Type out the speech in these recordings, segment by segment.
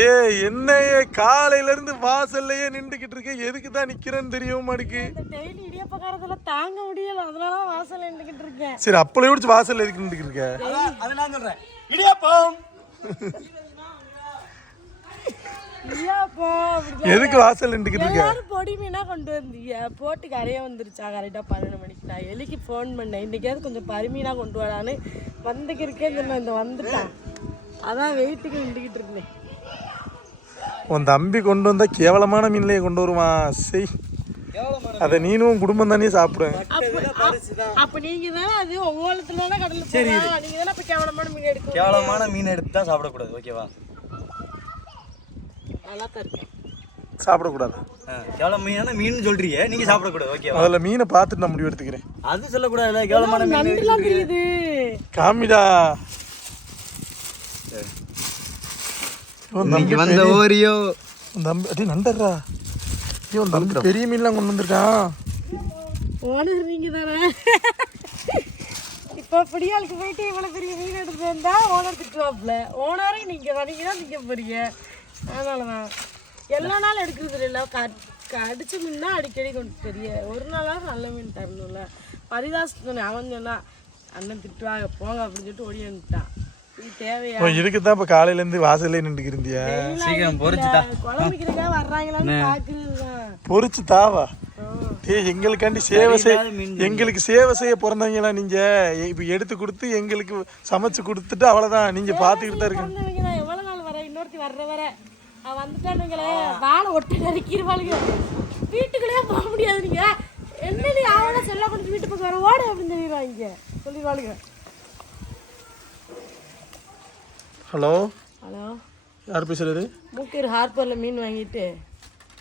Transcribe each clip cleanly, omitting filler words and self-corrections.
ஏ என்னையே காலையில இருந்து வாசல்லையே நின்றுகிட்டு இருக்க, எதுக்கு தான் நிக்கிறேன்னு தெரிய மாட்டேங்குது. இந்த டெய்லி இடியப்பக்காரத்துல தாங்க முடியல, அதனால வாசல்ல நின்றுகிட்டு இருக்கேன். சரி அப்பளை குடிச்சு வாசல்ல எதுக்கு நின்றுகிட்டு இருக்க? அது நான் சொல்றேன். இடியாப்பம் எதுக்கு வாசல் நின்றுகிட்டு இருக்க? எல்லாரும் பொடி மீனா கொண்டு வந்தீங்க, போட்டு கரையா வந்துருச்சா கரெக்டா 12 மணிக்கு. நான் எலிக்கு ஃபோன் பண்ணேன், இன்னைக்காவது கொஞ்சம் பருமீனா கொண்டு வரான்னு. வந்துக்கு இருக்கேன், இந்த வந்துட்டான், அதான் வெயிட்டுக்கு நின்றுகிட்டு இருந்தேன். உன் தம்பி கொண்டு வந்தா கேவலமான மீன்லையே கொண்டு வருவான். சரி அதை நீனும் குடும்பம் தானே சாப்பிடுவேன். அப்ப நீங்க தானே அது ஒவ்வொருத்துல கடல்ல போறா, நீங்க தானே அப்ப கேவலமான மீன் எடுக்க. கேவலமான மீன் எடுத்து தான் சாப்பிடக்கூடாது, ஓகேவா? நல்லா தான் இருக்கு, சாப்பிடக்கூடாது. கேவலமான மீன் சொல்றீங்க, நீங்க சாப்பிடக்கூடாது, ஓகேவா? முதல்ல மீனை பார்த்துட்டு நான் முடிவு எடுத்துக்கிறேன். அது சொல்லக்கூடாது, கேவலமான மீன் நண்டுலாம் தெரியுது. காமிடா வந்த ஓரியோ தம்பி அடி நண்டர்றா. ஐயோ தம்பி பெரிய மீன்லாம் கொண்டு வந்திருக்கான். ஓனர் நீங்க தானே? இப்போ பிடியாளுக்கு போயிட்டு இவ்வளவு பெரிய மீன் எடுத்து வந்தா ஓனர் திட்டுவாப்ல. ஓனரே நீங்க தான் நீங்க போறீங்க, அதனாலதான் எல்லா நாளும் எடுக்கிறது இல்லை. அடிச்ச மீன் தான் அடிக்கடி கொண்டு பெரிய ஒரு நாளாவது நல்ல மீன் தரணும்ல. பரிதாஸ் அவன் சொன்னா அண்ணன் திட்டுவாங்க போங்க அப்படின்னு சொல்லிட்டு ஓடி வந்துட்டான். தேவையா இதுக்கு தான் இப்ப காலையில இருந்து வாசல்ல நின்றுக்கு இருந்தியா? சீக்கிரம் பொரிச்சுட்டா குழம்புக்கிறதுக்காக வர்றாங்களான்னு பாக்குறதுதான். பொரிச்சு தாவா. எங்களுக்காண்டி எங்களுக்கு சேவை செய்ய பிறந்தவங்களா நீங்க. இப்ப எடுத்து கொடுத்து எங்களுக்கு சமைச்சு கொடுத்துட்டு அவ்வளவுதான். நீங்க பாத்துக்கிட்டு தான் இருக்கு. எவ்வளவு நாள் வர இன்னொருத்தி வர வந்துட்டானுங்களே வாழை ஒட்டி நறுக்கிடுவாளுங்க. வீட்டுக்குள்ளேயே போக முடியாது. நீங்க என்ன நீ அவளை செல்ல கொண்டு வீட்டு பக்கம் வர ஓடு அப்படின்னு சொல்லிடுவாங்க, சொல்லிடுவாளுங்க. ஹலோ ஹலோ, யார் பேசுறது? மூக்கேர் ஹார்பரில் மீன் வாங்கிட்டு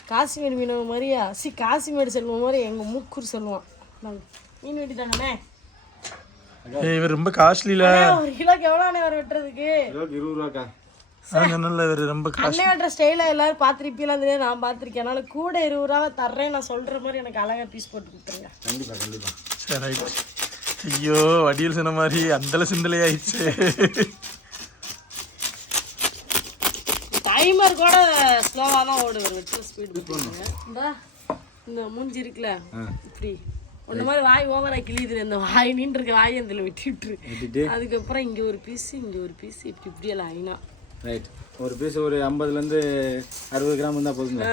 காசிமேடு மீன் மாதிரியா காசிமேடு செல்வம் மாதிரி எங்கள் மூக்கூர் செல்வான். நாங்கள் மீன் வெட்டிட்டானே. இவர் ரொம்ப காஸ்ட்லில. ஒரு கிலோக்கு எவ்வளோண்ணே வர வெட்டுறதுக்கு? 20 ரூபாக்கா. இவர் ரொம்ப அண்ணே வெட்டுற ஸ்டைலாக எல்லாரும் பார்த்துருப்பீங்களாம் தெரியாது, நான் பார்த்துருக்கேன். அதனால கூட 20 ரூபா தர்றேன், நான் சொல்கிற மாதிரி எனக்கு அழகாக பீஸ் போட்டு கொடுத்துருங்க. கண்டிப்பா கண்டிப்பா. சரி ரைட். ஐயோ வடியில் சொன்ன மாதிரி அந்தல சிந்தலை ஆயிடுச்சு. டைமர் கூட ஸ்லோவாக தான் ஓடுது, வெட்டுற ஸ்பீடு போடுங்க. இந்த மூஞ்சி இருக்குல்ல இப்படி ஒன்று மாதிரி வாய் ஓவராக கிழியுது. இந்த வாய் நீண்டு இருக்க வாய் அதில் வெட்டிவிட்டுரு. அதுக்கப்புறம் இங்கே ஒரு பீஸ் இங்கே ஒரு பீஸ் இப்படி எல்லாம் ஆயினா ரைட். ஒரு பீஸ் ஒரு 50லேருந்து 60 கிராம் இருந்தால் போதுங்க.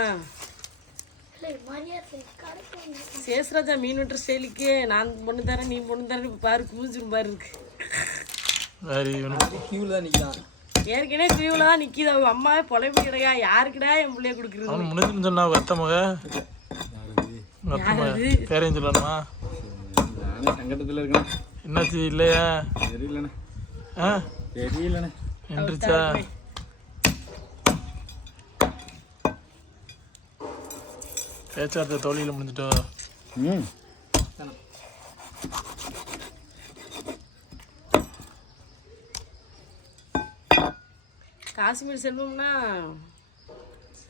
சேஸ்ராஜா மீன் வெட்டுற ஸ்டைலுக்கு நான் பொண்ணு தரேன் நீ பொண்ணு தரேன். இப்போ பாரு கூஞ்சிரும் பாரு இருக்கு. கியூவில் தான் நிற்கலாம். ஏற்கனவே கியூவில் தான் நிற்கிது. அவங்க அம்மாவே பொழைப்பு கிடையா, யாருக்குடா என் பிள்ளைய கொடுக்குறது? முன்னாடி சொன்னா அத்த மக பேரையும் சொல்லணுமா? நானே சங்கடத்தில் இருக்கேன். என்னாச்சு இல்லையா? தெரியலண்ணே. தெரியலண்ணே. நின்றுச்சா? பேச்சார்த்த தோழியில் முடிஞ்சிட்டோ? காசிமேடு செல்வம்னா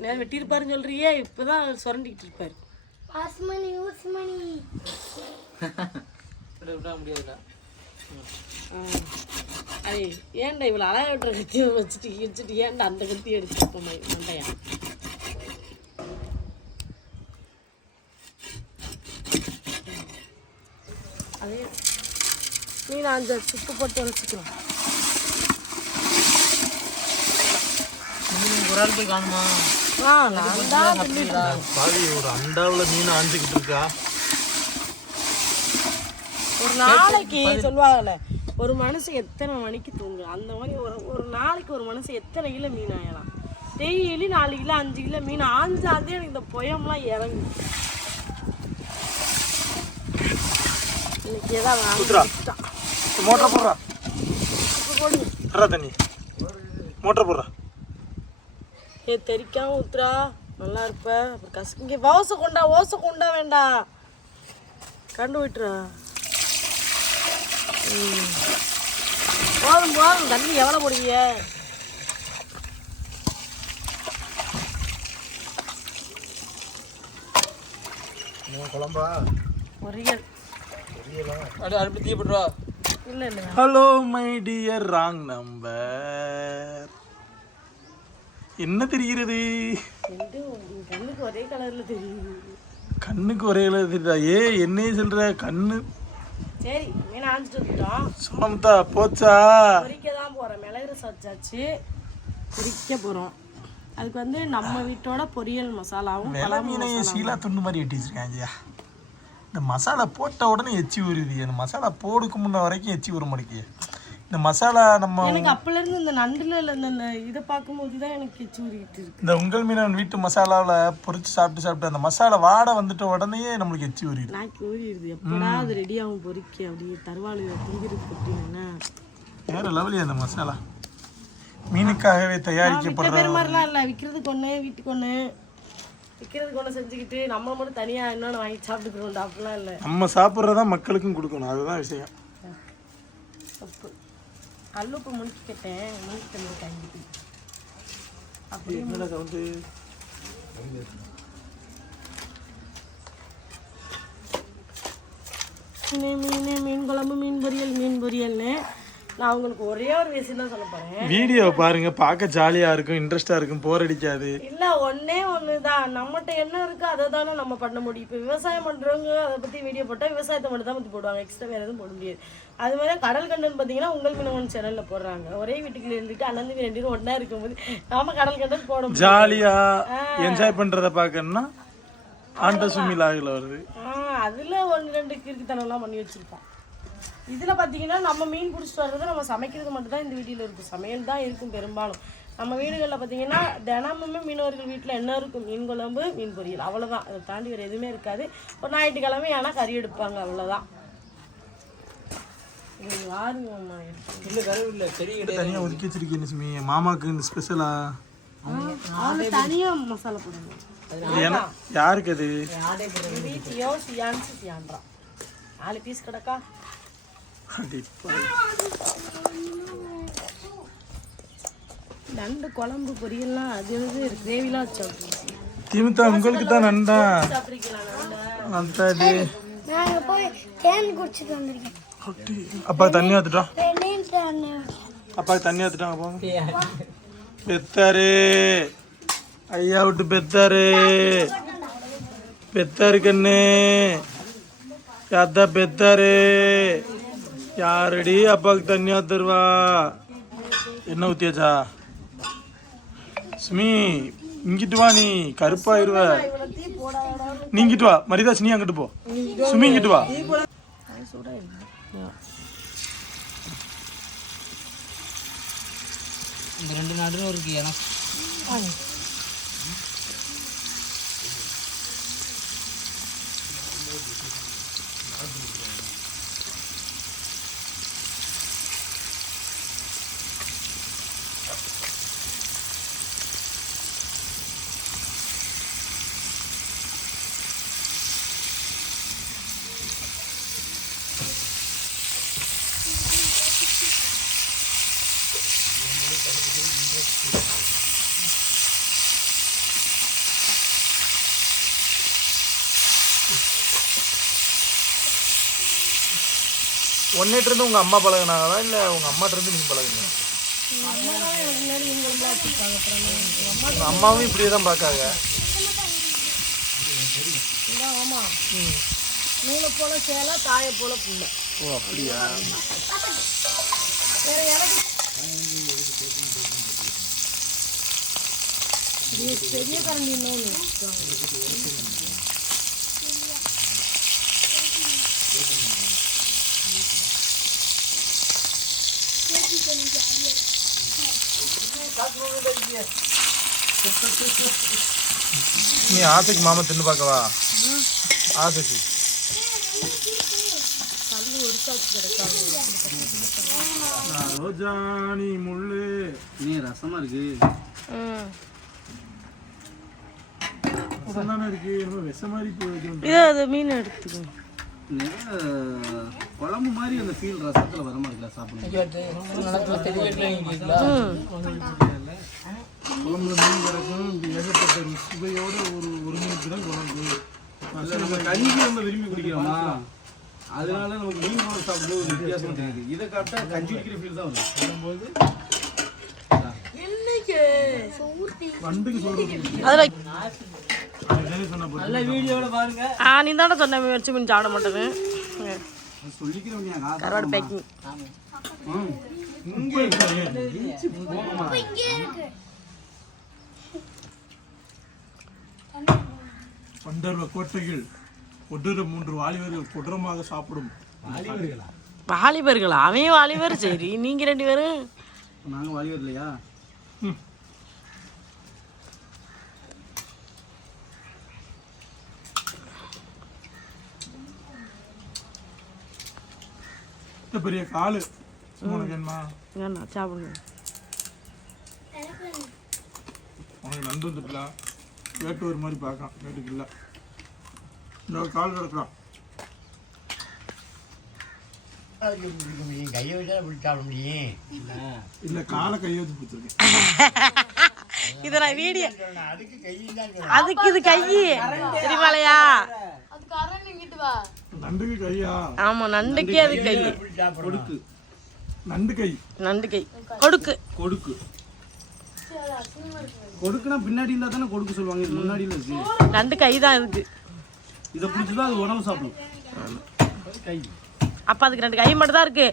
நேரம் வெட்டியிருப்பாருன்னு சொல்றியே, இப்போதான் சுரண்டிக்கிட்டு இருப்பாரு. அது ஏன்டா இவ்வளோ அழகா வெட்டுற கத்தி வச்சுட்டு ஏன்டா அந்த கத்தி எடுத்து மண்டையா? அதே மீன் 5 சுப்பு போட்டு வச்சுக்கலாம். ஒரு ஆள் போய் காணுமா? ஒரு அண்டாவில் மீன் ஆஞ்சிக்கிட்டு இருக்கா. ஒரு நாளைக்கு சொல்லுவாங்கல்ல, ஒரு மனுஷன் எத்தனை மணிக்கு தூங்கு, அந்த மாதிரி ஒரு நாளைக்கு ஒரு மனுஷன் எத்தனை கிலோ மீன் ஆகலாம். டெய்லி 4 கிலோ 5 கிலோ மீன் ஆஞ்சாதே எனக்கு இந்த பொயம்லாம் இறங்கு. இன்னைக்கு ஏதாவது மோட்டர் போடுறா தண்ணி மோட்டர் போடுறா. தெரிக்காம ஊத்துறா நல்லா இருப்ப. அப்புறம் கசங்க ஓசை கொண்டா வேண்டாம், கண்டு விட்டுறா. போதும் தண்ணி எவ்வளோ போடுவீங்க? குழம்பா பொரியல் அடுப்பு தீப்படுறா. இல்லை hello my dear wrong number. என்ன தெரிகிறது? கண்ணுக்கு ஒரே கலர்ல தெரியுது. கண்ணுக்கு ஒரே கலர் தெரியுதா? என்னையே சொல்ற கண்ணு. சரி மீன் ஆஞ்சிட்டு வந்துட்டோம். சோமத்தா போச்சா? பொரிக்க தான் போகிறோம். மிளகு ரசம் வச்சாச்சு, பொரிக்க போகிறோம். அதுக்கு வந்து நம்ம வீட்டோட பொரியல் மசாலாவும் மீனையை சீலா துண்டு மாதிரி வெட்டி வச்சிருக்காங்க. இந்த மசாலா போட்ட உடனே எச்சி ஊறுது. அந்த மசாலா போடுக்கு முன்ன வரைக்கும் எச்சி ஊற மாட்டேங்குது. இந்த மசாலா நம்ம எனக்கு அப்போலேருந்து இந்த நண்டுல இந்த இதை பார்க்கும்போது தான் எனக்கு எச்சி ஊறிக்கிட்டு இருக்கு. இந்த உங்கள் மீனவன் வீட்டு மசாலாவில் பொரிச்சு சாப்பிட்டு அந்த மசாலா வாடை வந்துட்ட உடனே நம்மளுக்கு எச்சி ஊறிடுது. நாக்கு ஊறிடுது. எப்படா அது ரெடியாகும் பொரிக்க அப்படியே தருவாளி திங்கிறது அப்படின்னா வேறு லெவலியா அந்த மசாலா. மீனுக்காகவே தயாரிக்கப்படுற மாதிரிலாம் இல்லை. விற்கிறதுக்கு ஒன்று, வீட்டுக்கு ஒன்று, விற்கிறதுக்கு ஒன்று செஞ்சுக்கிட்டு நம்ம மட்டும் தனியாக இன்னொன்று வாங்கி சாப்பிட்டுக்கிறோம். அப்படிலாம் இல்லை. நம்ம சாப்பிட்றதான் மக்களுக்கும் கொடுக்கணும். அதுதான் விஷயம். உப்பு கல்லுப்பு முடிக்கிட்டேன். முடிக்கிட்டு கஞ்சி அப்படி என்னடா சவுண்டு? மீன் குழம்பு, மீன் பொரியல்னு நான் உங்களுக்கு ஒரே ஒரு விஷயம் தான் சொல்ல போறேன். வீடியோ பாருங்க, பார்க்க ஜாலியா இருக்கும், இன்ட்ரெஸ்டா இருக்கும், போர் அடிக்காது. இல்ல ஒண்ணு தான் நம்மகிட்ட என்ன இருக்கு அதை தானே நம்ம பண்ண முடியும். இப்போ விவசாயம் பண்றவங்க அதை பத்தி வீடியோ போட்டா விவசாயத்தை மட்டும் தான் பத்தி போடுவாங்க, எக்ஸ்ட்ரா வேற எதுவும் போட முடியாது. அது மாதிரி கடல் கண்டன் பார்த்தீங்கன்னா உங்கள் மீனவன் சேனல்ல போடுறாங்க. ஒரே வீட்டுக்குள்ள இருந்துட்டு அண்ணன் ரெண்டு பேரும் ஒண்ணா இருக்கும்போது நாம கடல் கண்டன் போட முடியும். ஜாலியா என்ஜாய் பண்றத பார்க்கணும்னா ஆண்ட சுமிலாகில வருது. அதுல 1-2 கிறுக்குத்தனம்லாம் பண்ணி வச்சிருப்பான். இதில் பார்த்தீங்கன்னா நம்ம மீன் பிடிச்சிட்டு வர்றது நம்ம சமைக்கிறது மட்டும் தான் இந்த வீட்டில் இருக்கும். சமையல் தான் இருக்கும் பெரும்பாலும். நம்ம வீடுகளில் பார்த்தீங்கன்னா தினமுமே மீனவர்கள் வீட்டில் என்ன இருக்கும்? மீன் குழம்பு, மீன் பொரியல், அவ்வளோதான். அதை தாண்டி வேறு எதுவுமே இருக்காது. ஒரு ஞாயிற்றுக்கிழமை ஆனால் கறி எடுப்பாங்க, அவ்வளோதான். தனியாக ஒதுக்கி வச்சிருக்கேன் சுமி. மாமாவுக்கு ஸ்பெஷலா தனியாக மசாலா போடுங்க. யாருக்கு அது? வீட்டையோ சியான்றான் 4 பீஸ் கிடக்கா. நண்டு குழம்பு பொரியல்லாம் அது வந்து கிரேவிலாம் வச்சு திமுக உங்களுக்கு தான் நண்டா. நாங்க போய் தேன் குடிச்சிட்டு வந்திருக்கேன். அப்பா தண்ணி ஊத்துட்டோம். அப்பா தண்ணி ஊத்துட்டாங்க போங்க. பெத்தாரு ஐயா விட்டு பெத்தாரு கண்ணு அதான் பெத்தாரு. யாரடி அப்பாவுக்கு தண்ணி ஊத்துருவா? என்ன ஊத்தியாச்சா? சுமி இங்கிட்டு வா, நீ கருப்பாயிருவ. நீ இங்கிட்டு வா மரிதாஸ், நீ அங்கிட்டு போ. சுமி இங்கிட்டு வா. இந்த 2 நாடும் இருக்கு எனக்கு. ஒன்னிட்டு இருந்து உங்க அம்மா பழகினாங்களா இல்ல உங்க அம்மாட்ட இருந்து நீங்க பழகுங்க? உங்க அம்மாவும் இப்படியே தான் பார்க்காங்க. நூலை போல சேலை, தாயை போல புள்ள. ஓ அப்படியா? பெரிய கரண்டி இன்னொன்று நீ ஆசைக்கு மாமா தின்னு பார்க்கவா? ஆசைக்கு ரோஜானி முள்ளு நீ ரசமா இருக்கு. இருக்கு விஷ மாதிரி இது அது மீன் எடுத்துக்கோங்க. குழம்பு மாதிரி அந்த ஃபீல் ரசத்துல வர மாதிரி சாப்பிடுங்க. குழம்புல மீன் கிடக்கும். ஏகப்பட்ட சுவையோட ஒரு மீனுக்கு தான் குழம்பு. நம்ம கஞ்சி நம்ம விரும்பி குடிக்கிறோமா, அதனால நமக்கு மீன் குழம்பு சாப்பிடும்போது ஒரு வித்தியாசம் தெரியுது. இதை காட்டா கஞ்சி குடிக்கிற ஃபீல் தான் வரும். இன்னைக்கு வண்டுக்கு சோறு அதுல நல்ல வீடியோல பாருங்க. நீ தானே சொன்ன வச்சு மீன் சாப்பிட மாட்டேன்னு சொல்லிக்கிறவங்க கருவாடு பேக்கிங். இங்கே இருக்காங்க. பண்டர்வ கோட்டையில் கொடூர 3 வாலிபர்கள் கொடூரமாக சாப்பிடும் வாலிபர்களா? அவன் வாலிபர், சரி. நீங்க 2 பேரும் நாங்க வாலிபர் இல்லையா? பெரிய காலு உனக்கு என்ன வேணா சாப்பிடுங்க. உனக்கு நண்டு வந்துட்டுல வேட்டு ஒரு மாதிரி பார்க்கலாம். வேட்டுக்கு இல்லை இந்த கால் கிடக்கலாம். கையை வச்சா பிடிச்சி சாப்பிட முடியும். இல்லை காலை கையை வச்சு பிடிச்சிருக்கேன். இதை நான் வீடியோ அதுக்கு கையில் அதுக்கு இது கை தெரியுமாலையா? நண்டுக்கு கையா? ஆமா, நண்டுக்கே அது கை. கொடுக்கு நண்டு கை. நண்டு கை. கொடுக்கு. கொடுக்கு கொடுக்குனா பின்னாடி இருந்தா தானே கொடுக்க சொல்லுவாங்க. இது முன்னாடியில இருக்கு. நண்டு கை தான் இதுக்கு. இதை பிடிச்சதான் அது உணவு சாப்பிடும். கை அப்ப அதுக்கு 2 கை மட்டும் தான் இருக்கு.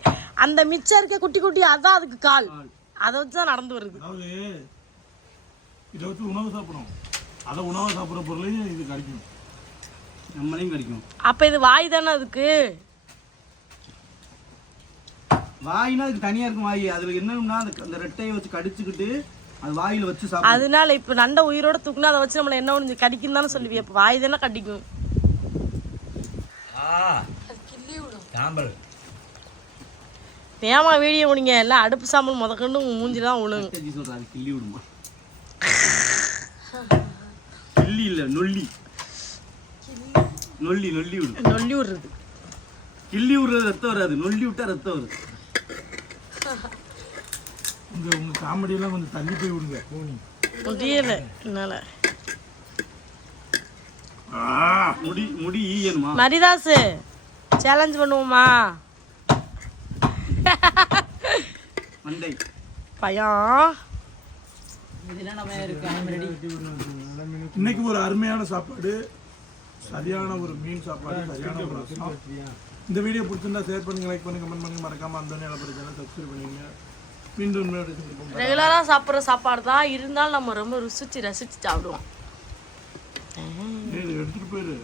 அந்த மிச்சம் இருக்க குட்டி குட்டி அதான் அதுக்கு கால். அதை வச்சு தான் நடந்து வருது. அதாவது இதை வச்சு உணவு சாப்பிடும். அதை உணவு சாப்பிட்ற பொருளையும் இது கிடைக்கும். நம்மளையும் கிடைக்கும். அப்ப இது வாய் தானே அதுக்கு. வாயினா அதுக்கு தனியா இருக்கும் வாய். அதுல என்னன்னா அந்த ரெட்டையை வச்சு கடிச்சுக்கிட்டு அது வாயில வச்சு சாப்பிடும். அதனால இப்ப நண்டை உயிரோட தூக்குனா அதை வச்சு நம்மள என்ன ஒண்ணு கடிக்கும் தானே சொல்லுவிய. அப்ப வாய் தானே கடிக்கும். சாம்பல் ஏமா வீடியோ முடிங்க எல்லாம் அடுப்பு சாம்பல் முதக்கண்டு மூஞ்சில தான் விழுங்க. கட்டி சொல்றாரு கிள்ளி விடுமா. கிள்ளி இல்ல நொல்லி. நொல்லி நொல்லி விடும். நொல்லி விடுறது. கிள்ளி விடுறது ரத்தம் வராது. நொல்லி விட்டா ரத்தம் வரும். உங்க காமெடியெல்லாம் கொஞ்சம் தள்ளி போய் விடுங்க. முடியல என்னால. முடி முடி ஈயணுமா? மரிதாசு சேலஞ்ச் பண்ணுவோமா? மண்டை பயம். இன்னைக்கு ஒரு அருமையான சாப்பாடு, சரியான ஒரு மீன் சாப்பாடு, சரியான ஒரு ரசம். இந்த வீடியோ பிடிச்சிருந்தா ஷேர் பண்ணுங்க, லைக் பண்ணுங்க, கமெண்ட் பண்ணுங்க, மறக்காம அந்த சேனல் சப்ஸ்கிரைப் பண்ணுங்க. மீண்டும் ரெகுலரா சாப்பிட்ற சாப்பாடு தான் இருந்தாலும் நம்ம ரொம்ப ருசிச்சு ரசிச்சு சாப்பிடுவோம். எடுத்துட்டு போயிரு.